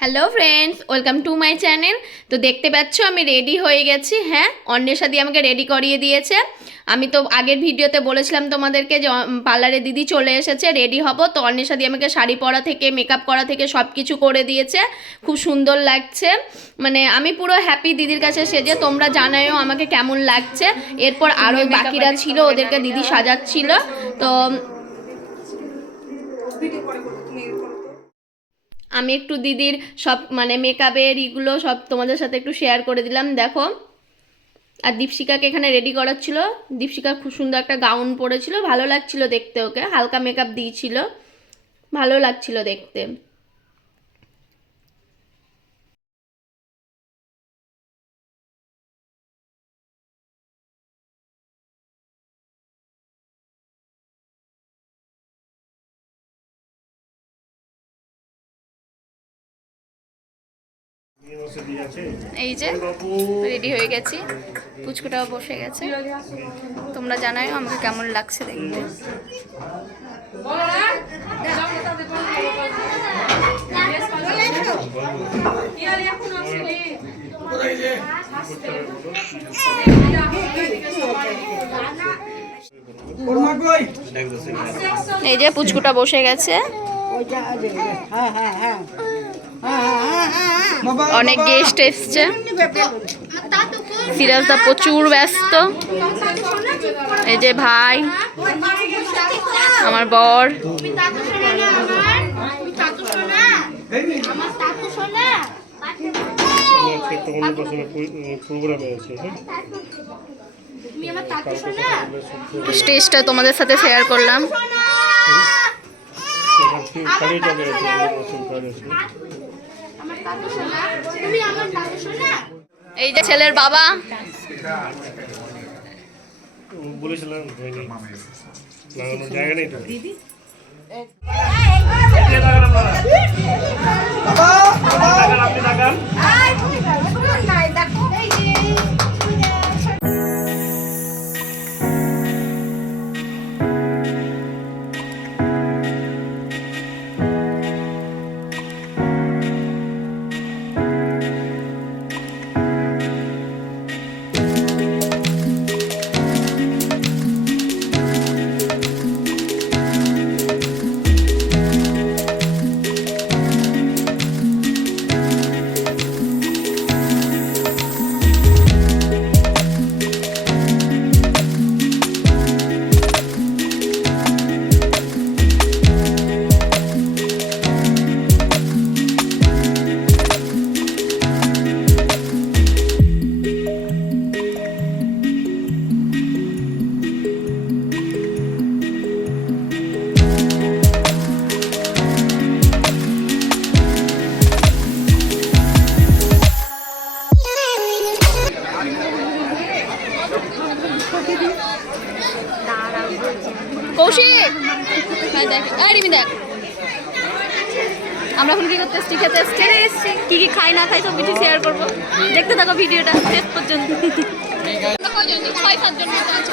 Hello friends welcome to my channel তো দেখতে পাচ্ছ আমি রেডি হয়ে গেছি। হ্যাঁ অন্যের সাথে আমাকে রেডি করিয়ে দিয়েছে। আমি তো আগের ভিডিওতে বলেছিলাম তোমাদেরকে যে পার্লারে দিদি চলে এসেছে রেডি হব। তো অন্যের সাথে আমাকে শাড়ি পরা থেকে মেকআপ করা থেকে সব কিছু করে দিয়েছে। খুব সুন্দর লাগছে। মানে আমি পুরো হ্যাপি দিদির কাছে সেজে তোমরা জানায়ও আমাকে কেমন লাগছে। এরপর আরও বাকিরা ছিল ওদেরকে দিদি সাজাচ্ছিল। তো আমি একটু দিদির সব মানে মেকআপের ইগুলো সব তোমাদের সাথে একটু শেয়ার করে দিলাম, দেখো। আর দীপশিকাকে এখানে রেডি করাচ্ছিল। দীপশিকা খুব সুন্দর একটা গাউন পরেছিল, ভালো লাগছিল দেখতে ওকে, হালকা মেকআপ দিয়েছিল। ভালো লাগছিল দেখতে। এই যে রেডি হয়ে গেছি। পুচকুটাও বসে গেছে। তোমরা জানাই আমাকে কেমন লাগছে দেখতে। এই যে পুচকুটা বসে গেছে। অনেক গেস্ট এসছে। সিরাজদা প্রচুর ব্যস্ত। এই যে ভাই আমার বর। হ্যাঁ স্টেজটা তোমাদের সাথে শেয়ার করলাম। আমার কাজ আছে। এই যে ছেলের বাবা। বলেছিলাম লাগানোর জায়গা নেই তো। কৌশিক! হ্যাঁ দেখ রিমি দেখ। আমরা এখন কি করতে এসছি খেতে এসছি। কি কি খাই, না খাই, সব কিছু শেয়ার করব। দেখতে থাকো ভিডিওটা, শেষ পর্যন্ত। ছয় সাতজন মতো আছে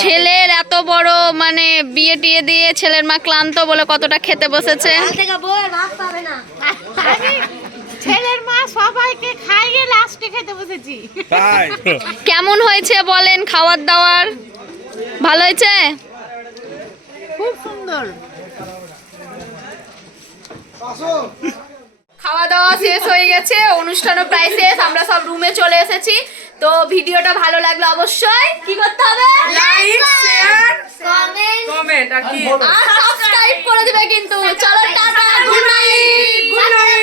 ছেলের এত বড় মানে বিয়ে টিয়ে দিয়ে ছেলের মা ক্লান্ত বলে কতটা খেতে বসেছে? ছেলের মা সবাইকে খাইয়ে লাস্টে খেতে বসেছি। কেমন হয়েছে বলেন খাওয়ার দাওয়ার? ভালো হয়েছে? খুব সুন্দর। খাওয়া দাওয়া শেষ হয়ে গেছে অনুষ্ঠানও প্রায় শেষ আমরা সব রুমে চলে এসেছি। তো ভিডিওটা ভালো লাগল অবশ্যই। কি করতে হবে? লাইক শেয়ার কমেন্ট কমেন্ট আর কি? আর সাবস্ক্রাইব করে দিবে কিন্তু। চলো tata good night good night